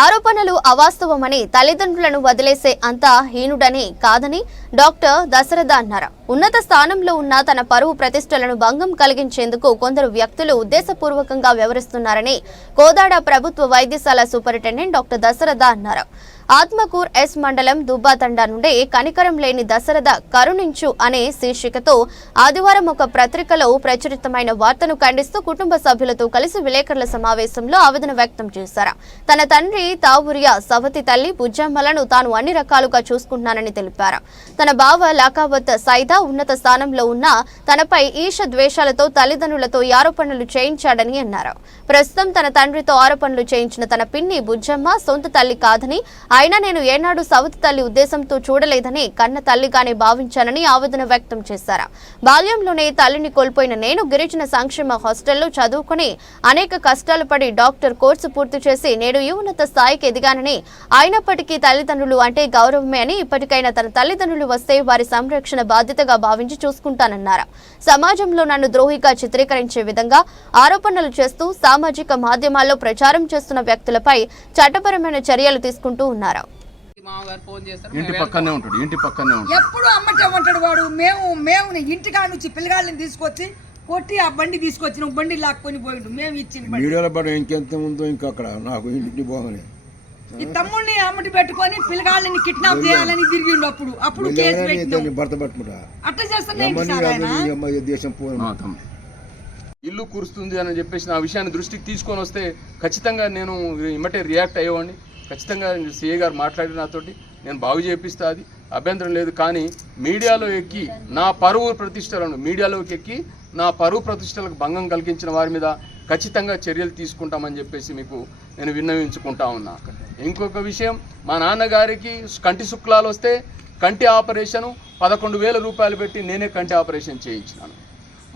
ఆరోపణలు అవాస్తవమని తల్లిదండ్రులను వదిలేసే అంత హీనుడని కాదని డాక్టర్ దశరథ అన్నారు. ఉన్నత స్థానంలో ఉన్న తన పరువు ప్రతిష్టలను భంగం కలిగించేందుకు కొందరు వ్యక్తులు ఉద్దేశపూర్వకంగా వ్యవహరిస్తున్నారని కోదాడ ప్రభుత్వ వైద్యశాల సూపరింటెండెంట్ డాక్టర్ దశరథ అన్నారు. ఆత్మకూర్ ఎస్ మండలం దుబ్బాతండా నుండి కనికరం లేని దశరథ కరుణించు అనే శీర్షికతో ఆదివారం ఒక పత్రికలో ప్రచురితమైన వార్తను ఖండిస్తూ కుటుంబ సభ్యులతో కలిసి విలేకరుల సమావేశంలో ఆవేదన వ్యక్తం చేశారు. తన తండ్రి తావురియా సవతి తల్లి బుజ్జమ్మలను తాను అన్ని రకాలుగా చూసుకుంటున్నానని తెలిపారు. తన బావ లాకావత్ సైదా ఉన్నత స్థానంలో ఉన్న తనపై ఈష ద్వేషాలతో తల్లిదండ్రులతో ఆరోపణలు చేయించాడని అన్నారు. ప్రస్తుతం తన తండ్రితో ఆరోపణలు చేయించిన తన పిన్ని బుజ్జమ్మ సొంత తల్లి కాదని అయినా నేను ఏనాడు సవతి తల్లి ఉద్దేశంతో చూడలేదని కన్న తల్లిగానే భావించానని ఆవేదన వ్యక్తం చేశారు. బాల్యంలోనే తల్లిని కోల్పోయిన నేను గిరిజన సంక్షేమ హాస్టల్లో చదువుకుని అనేక కష్టాలు పడి డాక్టర్ కోర్సు పూర్తి చేసి నేడు ఈ ఉన్నత స్థాయికి ఎదిగానని అయినప్పటికీ తల్లిదండ్రులు అంటే గౌరవమే అని ఇప్పటికైనా తన తల్లిదండ్రులు వస్తే వారి సంరక్షణ బాధ్యతగా భావించి చూసుకుంటానన్నారు. సమాజంలో నన్ను ద్రోహిగా చిత్రీకరించే విధంగా ఆరోపణలు చేస్తూ సామాజిక మాధ్యమాల్లో ప్రచారం చేస్తున్న వ్యక్తులపై చట్టపరమైన చర్యలు తీసుకుంటూ ఉన్నారు. చేస్తారు ఇంటి పక్కనే ఉంటాడు ఇంటి పక్కనే ఉంటాడు. ఎప్పుడు అమ్మటే ఉంటాడు వాడు. మేము మేము ఇంటికాడ నుంచి పిల్లగాళ్ళని తీసుకొచ్చి కొట్టి ఆ బండి తీసుకొచ్చిన బండి లాక్కొని పోయిండు మేము ఇచ్చిన బండి. వీడియోలో పడ ఇంకెంత ఉందో ఇంకా అక్కడ నాకు ఇంటికి పోగానే ఈ తమ్ముడిని అమ్మటి పెట్టుకొని పిల్లగాళ్ళని కిడ్నాప్ చేయాలని తిరిగిండు అప్పుడు. అప్పుడు కేసు వెళ్ళగానే భర్త పట్టుకుంటా. అట్లా చేస్తున్నాయి దేశం పోయి. ఇల్లు కురుస్తుంది అని చెప్పేసి నా విషయాన్ని దృష్టికి తీసుకొని వస్తే ఖచ్చితంగా నేను ఇమ్మటే రియాక్ట్ అయ్యేవాడిని. ఖచ్చితంగా సిఏ గారు మాట్లాడి నాతోటి నేను బాగు చేపిస్తా అది అభ్యంతరం లేదు. కానీ మీడియాలో ఎక్కి నా పరువు ప్రతిష్టలను మీడియాలోకి ఎక్కి నా పరువు ప్రతిష్టలకు భంగం కలిగించిన వారి మీద ఖచ్చితంగా చర్యలు తీసుకుంటామని చెప్పేసి మీకు నేను విన్నవించుకుంటా ఉన్నా. ఇంకొక విషయం మా నాన్నగారికి కంటి శుక్లాలు వస్తే కంటి ఆపరేషను పదకొండు వేల రూపాయలు పెట్టి నేనే కంటి ఆపరేషన్ చేయించినాను.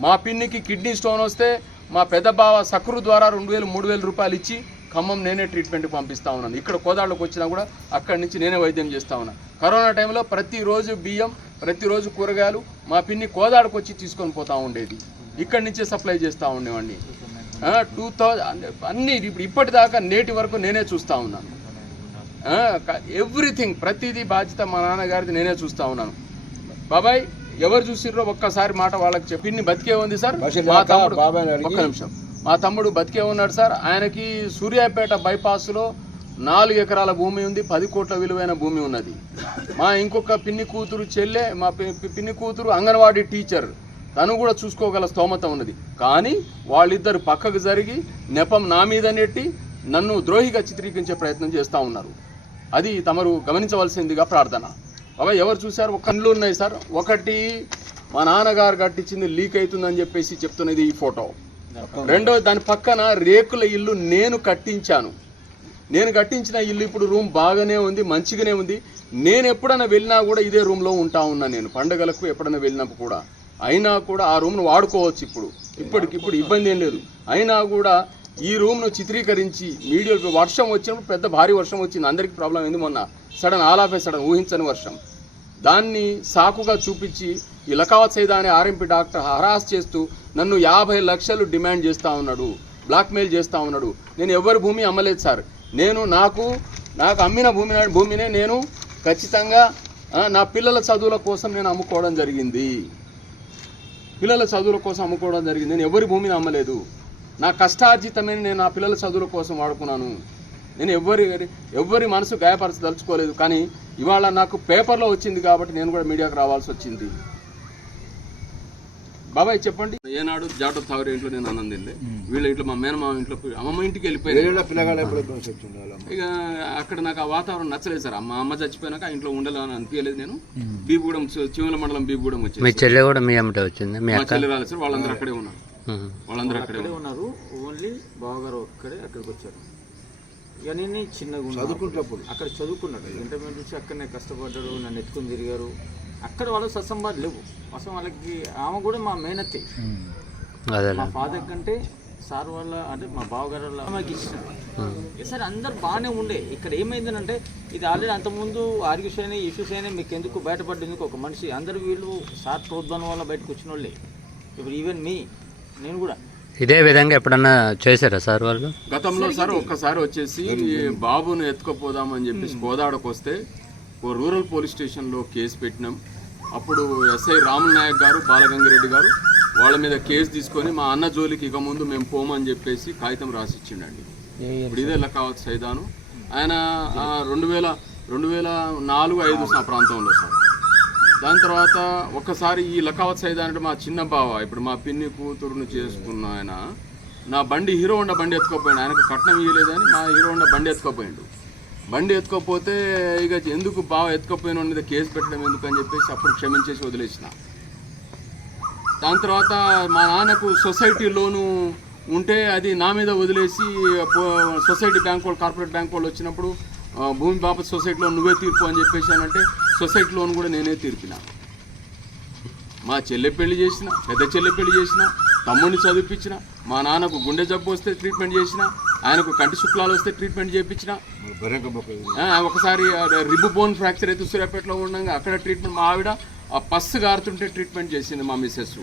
మా పిన్నికి కిడ్నీ స్టోన్ వస్తే మా పెద్ద బావ సక్రు ద్వారా రెండు వేలు మూడు వేల రూపాయలు ఇచ్చి ఖమ్మం నేనే ట్రీట్మెంట్కి పంపిస్తా ఉన్నాను. ఇక్కడ కోదాళ్ళకి వచ్చినా కూడా అక్కడి నుంచి నేనే వైద్యం చేస్తా ఉన్నాను కరోనా టైంలో ప్రతిరోజు బియ్యం ప్రతిరోజు కూరగాయలు మా పిన్ని కోదాడకు వచ్చి తీసుకొని పోతా ఉండేది. ఇక్కడి నుంచే సప్లై చేస్తూ ఉండేవాడిని. టూ థౌజండ్ అన్నీ ఇప్పుడు ఇప్పటిదాకా నేటి వరకు నేనే చూస్తూ ఉన్నాను. ఎవ్రీథింగ్ ప్రతిదీ బాధ్యత మా నాన్నగారిది నేనే చూస్తా ఉన్నాను. బాబాయ్ ఎవరు చూసిర్రో ఒక్కసారి మాట వాళ్ళకి చెప్పి బతికే ఉంది సార్? మా తమ్ముడు ఒక్క నిమిషం. మా తమ్ముడు బతికే ఉన్నాడు సార్. ఆయనకి సూర్యాపేట బైపాస్లో నాలుగు ఎకరాల భూమి ఉంది పది కోట్ల విలువైన భూమి ఉన్నది. మా ఇంకొక పిన్ని కూతురు చెల్లె మా పిన్ని కూతురు అంగన్వాడీ టీచర్. తను కూడా చూసుకోగల స్తోమత ఉన్నది. కానీ వాళ్ళిద్దరు పక్కకు జరిగి నెపం నా మీద నెట్టి నన్ను ద్రోహిగా చిత్రీకరించే ప్రయత్నం చేస్తూ ఉన్నారు. అది తమరు గమనించవలసిందిగా ప్రార్థన. బాబాయ్ ఎవరు చూశారు? ఒక కళ్ళు ఉన్నాయి సార్. ఒకటి మా నాన్నగారు కట్టించింది లీక్ అవుతుందని చెప్పేసి చెప్తున్నది ఈ ఫోటో. రెండో దాని పక్కన రేకుల ఇల్లు నేను కట్టించాను. నేను కట్టించిన ఇల్లు ఇప్పుడు రూమ్ బాగానే ఉంది మంచిగానే ఉంది. నేను ఎప్పుడైనా వెళ్ళినా కూడా ఇదే రూమ్లో ఉంటా ఉన్నా నేను. పండగలకు ఎప్పుడైనా వెళ్ళినప్పుడు కూడా. అయినా కూడా ఆ రూమ్ను వాడుకోవచ్చు ఇప్పుడు. ఇప్పటికిప్పుడు ఇబ్బంది ఏం లేదు. అయినా కూడా ఈ రూమ్ను చిత్రీకరించి మీడియాలో వర్షం వచ్చినప్పుడు పెద్ద భారీ వర్షం వచ్చింది. అందరికీ ప్రాబ్లం ఏంది మొన్న? Sudden all of a sudden ఊహించని వర్షం. దాన్ని సాకుగా చూపించి ఈ లకావత్ సైదా అనే ఆర్ఎంపీ డాక్టర్ హరాస్ చేస్తూ నన్ను యాభై లక్షలు డిమాండ్ చేస్తూ ఉన్నాడు బ్లాక్మెయిల్ చేస్తూ ఉన్నాడు. నేను ఎవరి భూమి అమ్మలేదు సార్. నేను నాకు నాకు అమ్మిన భూమి భూమినే నేను ఖచ్చితంగా నా పిల్లల చదువుల కోసం నేను అమ్ముకోవడం జరిగింది. పిల్లల చదువుల కోసం అమ్ముకోవడం జరిగింది. నేను ఎవరి భూమిని అమ్మలేదు. నా కష్టార్జితమైన నేను నా పిల్లల చదువుల కోసం వాడుకున్నాను. నేను ఎవరి ఎవరి మనసు గాయపరచదలుచుకోలేదు. కానీ ఇవాళ నాకు పేపర్లో వచ్చింది కాబట్టి నేను కూడా మీడియాకు రావాల్సి వచ్చింది. బాబాయ్ చెప్పండి. ఏనాడు జాటో తాగరు ఇంట్లో నేను అన్నం తినలే. వీళ్ళ ఇంట్లో మా మేనమామ ఇంట్లో పోయి- అమ్మమ్మ ఇంటికి వెళ్ళిపోయాను. ఇక అక్కడ నాకు ఆ వాతావరణం నచ్చలేదు సార్. అమ్మ అమ్మ చచ్చిపోయినాక ఆ ఇంట్లో ఉండాలని అనిపించలేదు నేను. బీబుగూడెం చివల మండలం బీబుగూడెం మీ వచ్చేసి చెల్లె కూడా మీ అమ్మటే వచ్చింది? మీ మా అక్క? చెల్లి రాలేదు సార్. వాళ్ళందరూ అక్కడే ఉన్నారు. వాళ్ళందరూ అక్కడే ఉన్నారు. ఓన్లీ బావగారు ఒక్కడే అక్కడికి వచ్చారు. ఇక నేను చిన్నగా ఉన్నా. చదువుకుంటప్పుడు అక్కడ చదువుకున్నాడు. ఇంటర్మీడియట్ నుంచి అక్కడనే కష్టపడ్డాడు. నన్ను ఎత్తుకుని తిరిగారు. అక్కడ వాళ్ళకి సత్సంబాలు లేవు. అసలు వాళ్ళకి ఆమె కూడా మా మేనత్తే. మా ఫాదర్ కంటే సార్ వాళ్ళ అంటే మా బావగారు వాళ్ళ ఆమెకి ఇచ్చిన సరే అందరు బాగానే ఉండే. ఇక్కడ ఏమైందనంటే ఇది ఆల్రెడీ అంతకుముందు ఆర్గ్యూస్ అయినాయి ఇష్యూస్ అయినాయి మీకు ఎందుకు బయటపడ్డేందుకు ఒక మనిషి? అందరు వీళ్ళు సార్ ప్రోద్బలం వల్ల బయటకు వచ్చిన వాళ్ళే ఇప్పుడు ఈవెన్ మీ నేను కూడా. ఇదే విధంగా ఎప్పుడన్నా చేశారా సార్ వాళ్ళు? గతంలో సార్ ఒక్కసారి వచ్చేసి బాబును ఎత్తుకుపోదామని చెప్పేసి గోదావరికి వస్తే రూరల్ పోలీస్ స్టేషన్లో కేసు పెట్టినాం. అప్పుడు ఎస్ఐ రాముల నాయక్ గారు బాలగంగిరెడ్డి గారు వాళ్ళ మీద కేసు తీసుకొని మా అన్న జోలికి ఇక ముందు మేము పోమని చెప్పేసి కాగితం రాసిచ్చిండండి. ఇప్పుడు ఇదే లెక్కావత్ సైదాను. ఆయన రెండు వేల రెండు వేల నాలుగు ఐదు ఆ ప్రాంతంలో సార్. దాని తర్వాత ఒక్కసారి ఈ లకావత్ సైద్ అంటే మా చిన్న బావ ఇప్పుడు మా పిన్ని కూతురును చేసుకున్న ఆయన నా బండి హీరో హోండా బండి ఎత్తుకోపోయాడు. ఆయనకు కట్నం ఇవ్వలేదని మా హీరో హోండా బండి ఎత్తుకోపోయాడు. బండి ఎత్తుకోపోతే ఇక ఎందుకు బాగా ఎత్తుకపోయిన మీద కేసు పెట్టడం ఎందుకు అని చెప్పేసి అప్పుడు క్షమించేసి వదిలేసిన. దాని తర్వాత మా నాన్నకు సొసైటీ లోను ఉంటే అది నా మీద వదిలేసి సొసైటీ బ్యాంక్ వాళ్ళు కార్పొరేట్ బ్యాంక్ వాళ్ళు వచ్చినప్పుడు భూమి బాపత్ సొసైటీ లోన్ నువ్వే తీర్పు అని చెప్పేసి అని అంటే సొసైటీ లోన్ కూడా నేనే తీర్పిన. మా చెల్లె పెళ్ళి చేసిన పెద్ద చెల్లె పెళ్ళి చేసిన తమ్ముడిని చదివించిన మా నాన్నకు గుండె జబ్బు వస్తే ట్రీట్మెంట్ చేసిన ఆయనకు కంటి శుక్లాలు వస్తే ట్రీట్మెంట్ చేయించిన. ఒకసారి రిబ్బు బోన్ ఫ్రాక్చర్ అయితే సూర్యాపేటలో ఉండగా అక్కడ ట్రీట్మెంట్ మా ఆవిడ ఆ పస్సు గారుతుంటే ట్రీట్మెంట్ చేసింది మా మిస్సెస్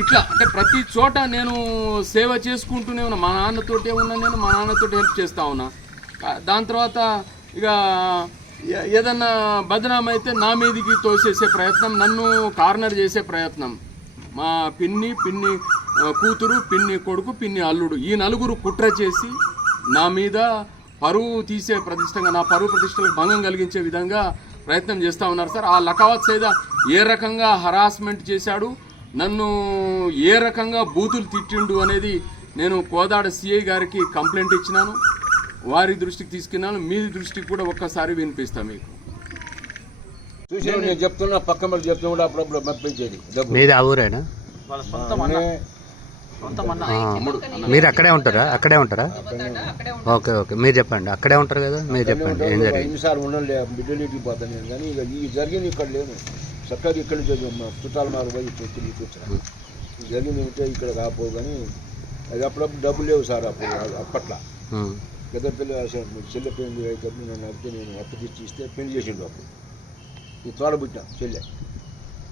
ఇట్లా అంటే ప్రతి చోట నేను సేవ చేసుకుంటూనే ఉన్నా. మా నాన్నతోటే ఉన్నా నేను మా నాన్నతోటి హెల్ప్ చేస్తా ఉన్నా. దాని తర్వాత ఇక ఏదన్నా బదనాం అయితే నా మీదికి తోసేసే ప్రయత్నం నన్ను కార్నర్ చేసే ప్రయత్నం. మా పిన్ని పిన్ని కూతురు పిన్ని కొడుకు పిన్ని అల్లుడు ఈ నలుగురు కుట్ర చేసి నా మీద పరువు తీసే ప్రతిష్టంగా నా పరువు ప్రతిష్టలకు భంగం కలిగించే విధంగా ప్రయత్నం చేస్తూ ఉన్నారు సార్. ఆ లకావత్ సైద ఏ రకంగా హరాస్మెంట్ చేశాడు నన్ను ఏ రకంగా బూతులు తిట్టిండు అనేది నేను కోదాడ సిఐ గారికి కంప్లైంట్ ఇచ్చినాను. వారి దృష్టికి తీసుకున్నాను మీ దృష్టికి కూడా ఒక్కసారి వినిపిస్తా మీకు. చూసి నేను చెప్తున్నా పక్క మీద చెప్తున్నా కూడా అప్పుడప్పుడు పంపించేది డబ్బు మీది ఊరేనా? మీరు అక్కడే ఉంటారా? అక్కడే ఉంటారా? Okay okay. మీరు చెప్పండి. అక్కడే ఉంటారు కదా? మీరు చెప్పండి. ఏం జరిగింది? బిడ్డలు ఇంటికి పోతాను నేను. కానీ ఇక ఈ జరిగింది ఇక్కడ చక్కగా ఇక్కడి నుంచి వచ్చి మా చుట్టాలు మారు పోయి ఇక్కడ తిరిగి జరిగింది ఉంటే ఇక్కడ కాకపోవు కానీ అది అప్పుడప్పుడు డబ్బులు లేవు సార్ అప్పుడు అప్పట్లో. పెద్ద పిల్ల చెల్లె పెళ్ళి అయితే నన్ను అడిగితే నేను అప్పగిచ్చి ఇస్తే పెళ్ళి చేసిండు అప్పుడు. ఈ తోడబుట్టిన చెల్లె.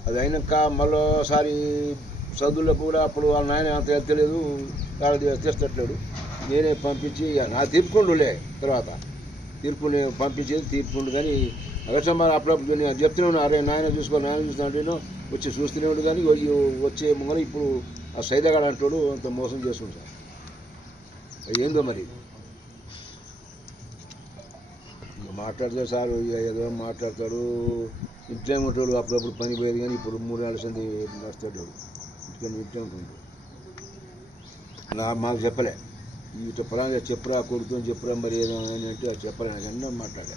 అది అయినాక మరోసారి సదుల్లో కూడా అప్పుడు వాళ్ళ నాయన అంత తెలియదు వాళ్ళది తెస్తట్లేడు నేనే పంపించి నా తీర్పుకుండులే తర్వాత. తీర్పుని పంపించేది తీర్పుండు కానీ అగస్టమ్మ అప్పుడప్పుడు నేను చెప్తూనే ఉన్నా అరే నాయన చూసుకో నాయన చూస్తున్నా వచ్చి చూస్తూనే ఉండు కానీ వచ్చే ముంగల ఇప్పుడు ఆ సైదగాడు అంటాడు అంత మోసం చేస్తుంది సార్. ఏందో మరి? మాట్లాడతాడు మాట్లాడితే సార్ ఏదో మాట్లాడతాడు. ఇంట్లో ఉంటాడు అప్పుడప్పుడు పని పోయేది కానీ ఇప్పుడు మూడు నెలల సంది నడుస్తాడు. ఇంటికని ఇంట్లో ఉంటుండు నా మాకు చెప్పలే. ఇటు పలానా చెప్పురా కొడుకు చెప్పురా మరి ఏదో అని అంటే అది చెప్పలే. ఎన్నో మాట్లాడా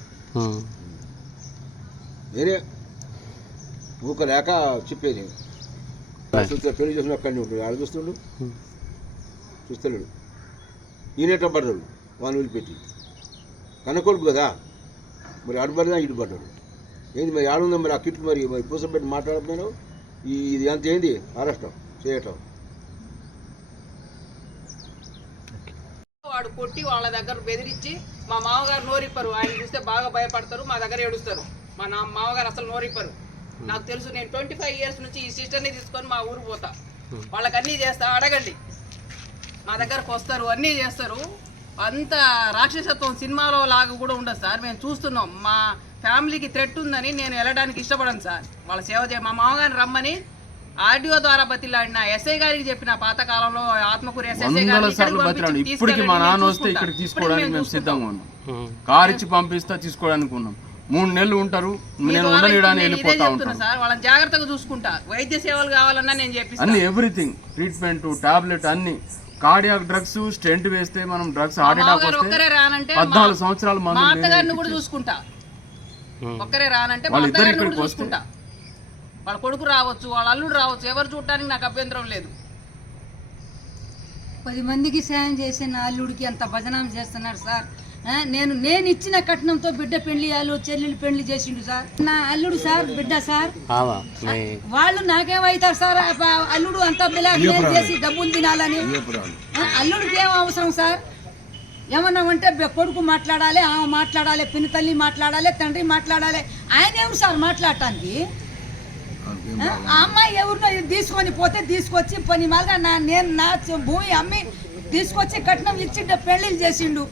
ఉమ్, నేనే ఊకలేక చెప్పేది. పెళ్ళి చేసిన అక్కడిని ఉంటాడు ఆడ చూస్తుండు? చూస్తలేడు. ఈయనేట పడ్డాడు వాళ్ళు వదిలిపెట్టి. కనకొడుకు కదా? మరి పడ్డా ఇటు పడ్డాడు. ఏంది మరి ఆడుందా మరి ఆ కిట్లు మరి? మరి పూసపెట్టి మాట్లాడకపోయినావు? ఈ ఇది అంత ఏంది అరెస్టం. చేయటం. వాడు కొట్టి వాళ్ళ దగ్గర బెదిరించి మా మామగారు నోరిప్పరు. ఆయన చూస్తే బాగా భయపడతారు మా దగ్గర ఏడుస్తారు. మా నా మామగారు అసలు నోరిప్పరు. నాకు తెలుసు నేను ట్వంటీ ఫైవ్ ఇయర్స్ నుంచి ఈ సిస్టర్ని తీసుకొని మా ఊరు పోతా. వాళ్ళకి అన్నీ చేస్తా అడగండి. మా దగ్గరకు వస్తారు అన్నీ చేస్తారు. అంత రాక్షసత్వం సినిమాలో లాగా కూడా ఉండదు సార్. మేము చూస్తున్నాం. మా ఫ్యామిలీకి థ్రెట్ ఉందని నేను వెళ్ళడానికి ఇష్టపడను సార్. వాళ్ళ సేవ చేయ మా మామగారిని రమ్మని ఆడియో ద్వారా బతిలాడిన ఎస్ఐ గారికి చెప్పిన పాతకాలంలో ఆత్మకూరు ఎస్ఐ ఇక్కడికి పంపించి ఇప్పటికి మా నాన్న నేను వస్తే చూసుకుంటా. ఇక్కడ ఇప్పటికి తీసుకోవడానికి మేము. సిద్ధంగా ఉన్నాం. కార్ ఇచ్చి పంపిస్తా తీసుకోవడానికి ఉన్నాం. మూడు నెలలు ఉంటారు నేను ఇదే వెళ్ళిపోతా ఉంటాను. సార్. వాళ్ళని జాగ్రత్తగా చూసుకుంటా. వైద్య సేవలు కావాలన్నా నేను చెప్పిస్తాను అన్ని ఎవ్రీథింగ్ ట్రీట్మెంట్ టాబ్లెట్ అన్ని. కార్డియాక్ డ్రగ్స్ స్టెంట్ వేస్తే మనం డ్రగ్స్ హార్ట్ అటాక్ వస్తే ఒక్కరే రానంటే పద్నాలుగు సంవత్సరాల మా మందు కూడా చూసుకుంటా. ఒక్కరే రానంటే చూసుకుంటా. వాళ్ళ కొడుకు రావచ్చు వాళ్ళ అల్లుడు రావచ్చు ఎవరు చూడటానికి నాకు అభ్యంతరం లేదు. పది మందికి సాయం చేసే నా అల్లుడికి అంత భజనం చేస్తున్నాడు సార్. ఆ, నేను నేను ఇచ్చిన కట్నంతో బిడ్డ పెళ్ళి వాళ్ళు చెల్లెలు పెళ్ళి చేసిండు సార్. నా అల్లుడు సార్ బిడ్డ సార్. వాళ్ళు నాకేమవుతారు సార్? అల్లుడు అంతా బ్లాక్ చేసి డబ్బులు తినాలని. అల్లుడికి ఏం అవసరం సార్? ఏమన్నా అంటే బె- కొడుకు మాట్లాడాలి ఆమె మాట్లాడాలి పిన్ని తల్లి మాట్లాడాలి తండ్రి మాట్లాడాలి. ఆయన ఏం సార్ మాట్లాడటానికి? ఆ అమ్మాయి ఎవరినో తీసుకొని పోతే తీసుకొచ్చి పని మాగా నా నేను నా భూమి అమ్మి తీసుకొచ్చి కట్నం ఇచ్చి పెళ్ళిళ్ళు చేసిండు.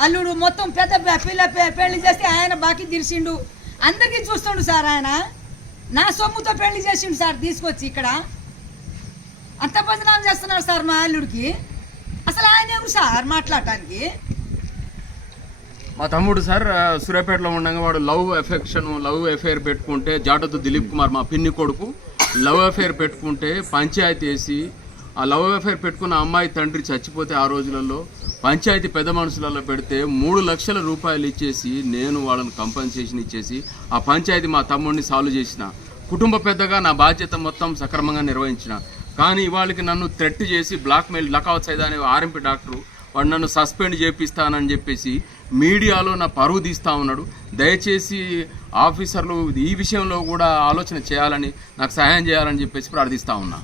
అల్లుడు మొత్తం పెద్ద పిల్ల పెళ్ళి చేస్తే ఆయన బాకీ తీర్చిండు. అందరికీ చూస్తుండు సార్ ఆయన. నా సొమ్ముతో పెళ్ళి చేసిండు సార్ తీసుకొచ్చి ఇక్కడ. అంత భజనాలు చేస్తున్నారు సార్ మా అల్లుడికి. అసలు ఆయన ఎవరు సార్ మాట్లాడటానికి? మా తమ్ముడు సార్ సూర్యాపేటలో ఉండగా వాడు లవ్ ఎఫెక్షన్ లవ్ ఎఫైర్ పెట్టుకుంటే జాటతో దిలీప్ కుమార్ మా పిన్ని కొడుకు లవ్ అఫేర్ పెట్టుకుంటే పంచాయతీ వేసి ఆ లవ్ అఫేర్ పెట్టుకున్న అమ్మాయి తండ్రి చచ్చిపోతే ఆ రోజులలో పంచాయతీ పెద్ద మనుషులలో పెడితే మూడు లక్షల రూపాయలు ఇచ్చేసి నేను వాళ్ళని కంపెన్సేషన్ ఇచ్చేసి ఆ పంచాయతీ మా తమ్ముడిని సాల్వ్ చేసిన. కుటుంబ పెద్దగా నా బాధ్యత మొత్తం సక్రమంగా నిర్వహించిన. కానీ ఇవాళకి నన్ను థ్రెట్ చేసి బ్లాక్మెయిల్ లకావత్ సైదా అనే ఆర్ఎంపీ డాక్టరు వాడు నన్ను సస్పెండ్ చేపిస్తానని చెప్పేసి మీడియాలో నా పరువు తీస్తూ ఉన్నాడు. దయచేసి ఆఫీసర్లు ఈ విషయంలో కూడా ఆలోచన చేయాలని నాకు సహాయం చేయాలని చెప్పేసి ప్రార్థిస్తా ఉన్నా.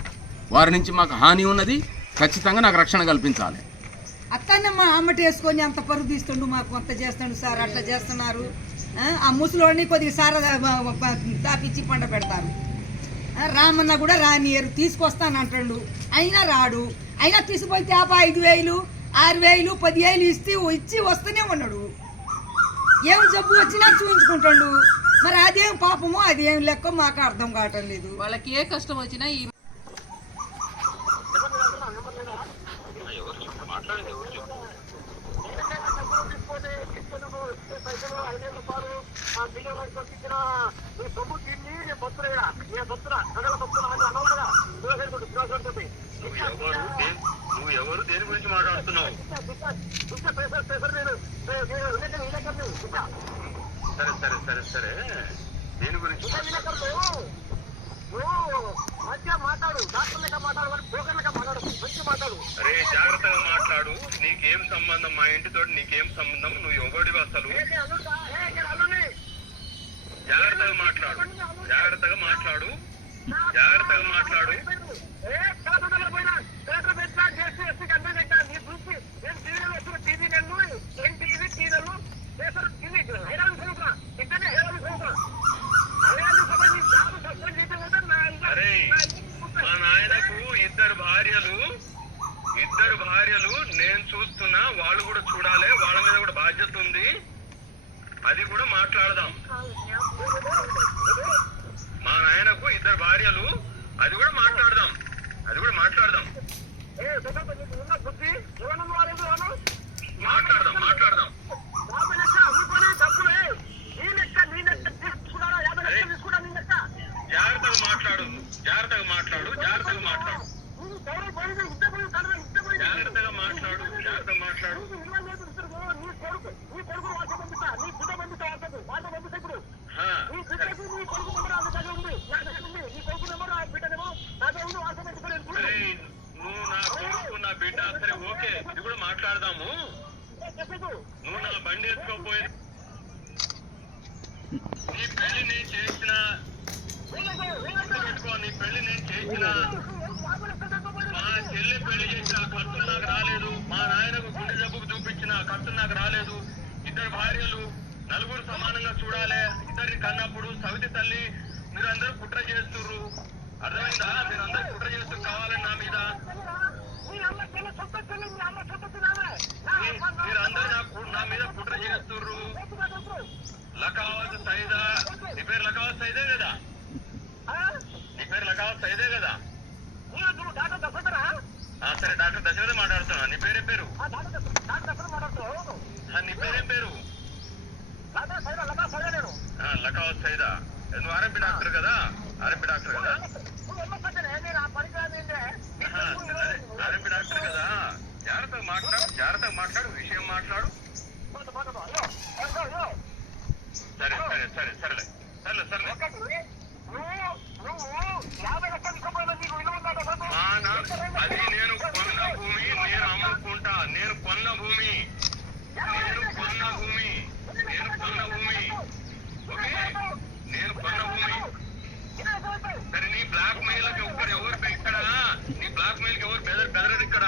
వారి నుంచి మాకు హాని ఉన్నది ఖచ్చితంగా నాకు రక్షణ కల్పించాలి. అత్తనే మా అమ్మటి వేసుకొని అంత పరుగు తీస్తుండు మాకు అంత చేస్తాడు సార్ అట్లా చేస్తున్నారు. ఆ, ముసలోడిని కొద్దిగా సార తాపిచ్చి పండ పెడతారు. రామన్న కూడా రానియరు తీసుకొస్తాను అంటాడు అయినా రాడు. అయినా తీసుకుపోయి తేప ఐదు వేలు ఆరు వేలు పది వేలు ఇస్తే ఇచ్చి వస్తూనే ఉన్నాడు. ఏం జబ్బు వచ్చినా చూపించుకుంటాడు మరి అదేం పాపమో అదేం లెక్క మాకు అర్థం కావటం లేదు. వాళ్ళకి ఏ కష్టం వచ్చినా నువ్వు ఎవరు దేని గురించి మాట్లాడుతున్నావు సరే సరే సరే సరే దేని గురించి అరే జాగ్రత్తగా మాట్లాడు నీకేం సంబంధం? మా ఇంటితో నీకేం సంబంధం? నువ్వు ఎవడివి అసలు? జాగ్రత్తగా మాట్లాడు. జాగ్రత్తగా మాట్లాడు. జాగ్రత్తగా మాట్లాడు అరే మా నాయనకు ఇద్దరు భార్యలు ఇద్దరు భార్యలు నేను చూస్తున్నా వాళ్ళు కూడా చూడాలి వాళ్ళ మీద కూడా బాధ్యత ఉంది అది కూడా మాట్లాడదాం మా నాయనకు ఇద్దరు భార్యలు అది కూడా మాట్లాడదాం అది కూడా మాట్లాడదాం మాట్లాడదాం మాట్లాడదాం అరే, జాగ్రత్తగా మాట్లాడు జాగ్రత్తగా మాట్లాడు జాగ్రత్తగా మాట్లాడు. జాగ్రత్తగా మాట్లాడు జాగ్రత్తగా మాట్లాడు. నువ్వు నా కొడుకు నా బిడ్డ సరే ఓకే. ఇప్పుడు మాట్లాడదాము. నువ్వు నా బండి వేసుకోపోయి చూపించిన నాకు రాలేదు. ఇద్దరు భార్యలు నలుగురు సమానంగా చూడాలి. ఇద్దరిని కన్నప్పుడు సవితి తల్లి మీరందరూ కుట్ర చేస్తుర్రు. అర్థమైందా? మీరందరూ కుట్ర చేస్తూ కావాలని నా మీద. మీరందరూ నా నా మీద కుట్ర చేస్తుర్రు. లకావత్ సైదా రిపేర్ పేరు లకావత్ సైదే కదా నీ పేరు లకావత్ సైదే కదా ఆ, సరే డాక్టర్ దశరథ మాట్లాడుతున్నా నీ పేరేం పేరు ఆ, నీ పేరేం పేరు ఆ, లకావత్ సైదా నువ్వు ఆర్ఎంపీ డాక్టర్ కదా ఆర్ఎంపీ డాక్టర్ కదా ఆహా, అదే, ఆర్ఎంపీ డాక్టర్ కదా జాగ్రత్తగా మాట్లాడు జాగ్రత్తగా మాట్లాడు విషయం మాట్లాడు సరే సరే సరే సరేలే సరేలే సరేలే మా నా- అది నేను కొన్న భూమి నేను అమ్ముకుంటా. నేను కొన్న భూమి. నేను కొన్న భూమి. నేను కొన్న భూమి. ఓకే? నేను కొన్న భూమి. సరే నీ బ్లాక్ మెయిల్కి ఒక్కరు ఎవరు ఇక్కడ? నీ బ్లాక్ మెయిల్కి ఎవరు బెదర్ బెదరదు ఇక్కడ?